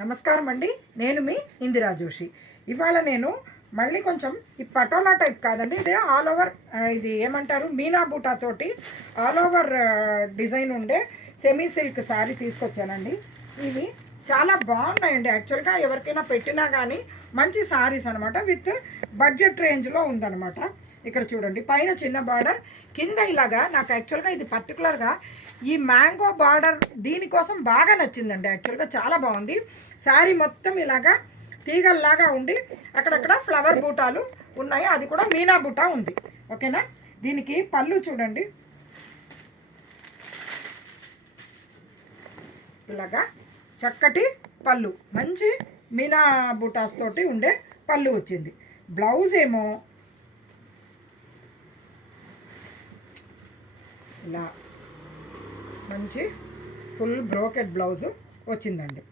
నమస్కారం అండి. నేను మీ ఇందిరా జోషి. ఇవాళ నేను మళ్ళీ కొంచెం ఈ పటోలా టైప్ కాదండి, ఇదే ఆల్ ఓవర్, ఇది ఏమంటారు, మీనా బూటా తోటి ఆల్ ఓవర్ డిజైన్ ఉండే సెమీ సిల్క్ శారీ తీసుకొచ్చానండి. ఇవి చాలా బాగున్నాయండి. యాక్చువల్గా ఎవరికైనా పెట్టినా కానీ మంచి శారీస్ అనమాట, విత్ బడ్జెట్ రేంజ్లో ఉందన్నమాట. ఇక్కడ చూడండి, పైన చిన్న బార్డర్, కింద ఇలాగా. నాకు యాక్చువల్గా ఇది పర్టికులర్గా ఈ మ్యాంగో బార్డర్ దీనికోసం బాగా నచ్చిందండి. యాక్చువల్గా చాలా బాగుంది. శారీ మొత్తం ఇలాగా తీగల్లాగా ఉండి అక్కడక్కడ ఫ్లవర్ బూటాలు ఉన్నాయి, అది కూడా మీనా బూటా ఉంది. ఓకేనా. దీనికి పళ్ళు చూడండి, ఇలాగా చక్కటి పళ్ళు, మంచి మీనా బూటాస్ తోటి ఉండే పళ్ళు వచ్చింది. బ్లౌజ్ ఏమో ఇలా మంచి ఫుల్ బ్రోకెట్ బ్లౌజ్ వచ్చిందండి.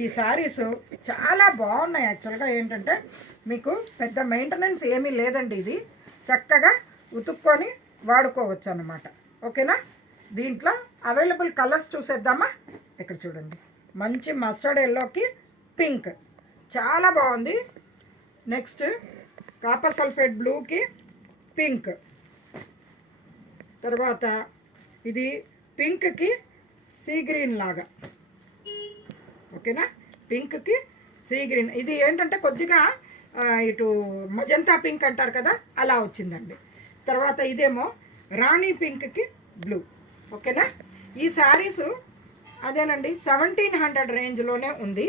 ఈ శారీస్ చాలా బాగున్నాయి. యాక్చువల్గా ఏంటంటే మీకు పెద్ద మెయింటెనెన్స్ ఏమీ లేదండి, ఇది చక్కగా ఉతుక్కొని వాడుకోవచ్చు అన్నమాట. ఓకేనా. దీంట్లో అవైలబుల్ కలర్స్ చూసేద్దామా. ఇక్కడ చూడండి, మంచి మస్టర్డ్ ఎల్లోకి పింక్, చాలా బాగుంది. నెక్స్ట్ కాపర్ సల్ఫేట్ బ్లూకి పింక్, తర్వాత ఇది పింక్కి సీ గ్రీన్ లాగా. ఓకేనా. పింక్కి సీ గ్రీన్, ఇది ఏంటంటే కొద్దిగా ఇటు మజంతా పింక్ అంటారు కదా, అలా వచ్చిందండి. తర్వాత ఇదేమో రాణి పింక్కి బ్లూ. ఓకేనా. ఈ శారీసు అదేనండి 1700 రేంజ్లోనే ఉంది.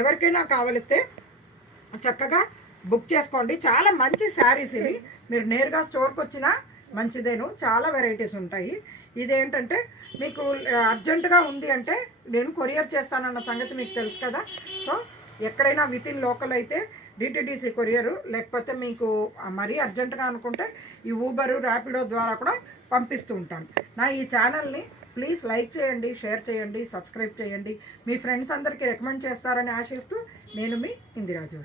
ఎవరికైనా కావలిస్తే చక్కగా బుక్ చేసుకోండి. చాలా మంచి శారీస్ ఇవి. మీరు నేరుగా స్టోర్కి వచ్చినా మంచిదేను, చాలా వెరైటీస్ ఉంటాయి. ఇదేంటంటే మీకు అర్జెంటుగా ఉంది అంటే నేను కొరియర్ చేస్తానన్న సంగతి మీకు తెలుసు కదా. సో ఎక్కడైనా విత్ ఇన్ లోకల్ అయితే డిటిడిసి కొరియరు, లేకపోతే మీకు మరీ అర్జెంటుగా అనుకుంటే ఈ ఊబరు, ర్యాపిడో ద్వారా కూడా పంపిస్తూ ఉంటాను. నా ఈ ఛానల్ని ప్లీజ్ లైక్ చేయండి, షేర్ చేయండి, సబ్స్క్రైబ్ చేయండి. మీ ఫ్రెండ్స్ అందరికీ రికమెండ్ చేస్తారని ఆశిస్తూ నేను మీ ఇందిరా జోషి.